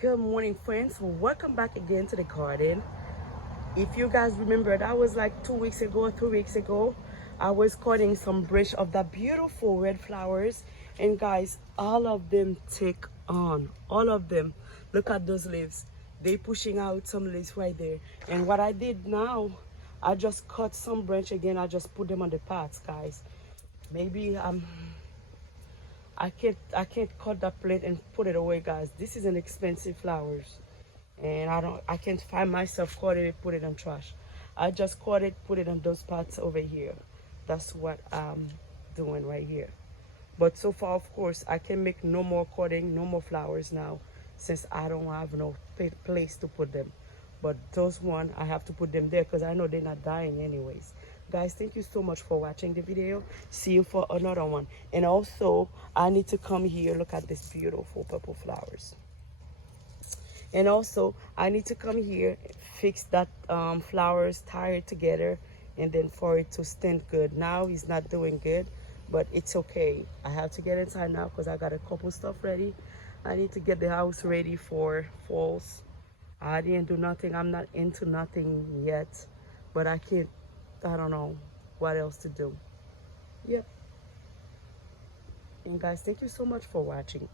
Good morning, friends. Welcome back again to the garden. If you guys remember, that was like 2 weeks ago or 3 weeks ago. I was cutting some brush of the beautiful red flowers, and guys, all of them take on. All of them. Look at those leaves. They pushing out some leaves right there. And what I did now, I just cut some branch again. I just put them on the pots, guys. Maybe I can't cut that plate and put it away, guys. This is an expensive flowers, and I can't find myself cut it and put it in trash. I just cut it, put it on those pots over here. That's what I'm doing right here. But so far, of course, I can make no more cutting, no more flowers now, since I don't have no place to put them. But those one, I have to put them there because I know they're not dying anyways. Guys, thank you so much for watching the video. See you for another one. And also, I need to come here. Look at this beautiful purple flowers. And also, I need to come here, fix that flowers, tie it together, and then for it to stand good. Now it's not doing good, but it's okay. I have to get inside now because I got a couple stuff ready. I need to get the house ready for falls. I didn't do nothing. I'm not into nothing yet, but I don't know what else to do. Yep. And guys, thank you so much for watching.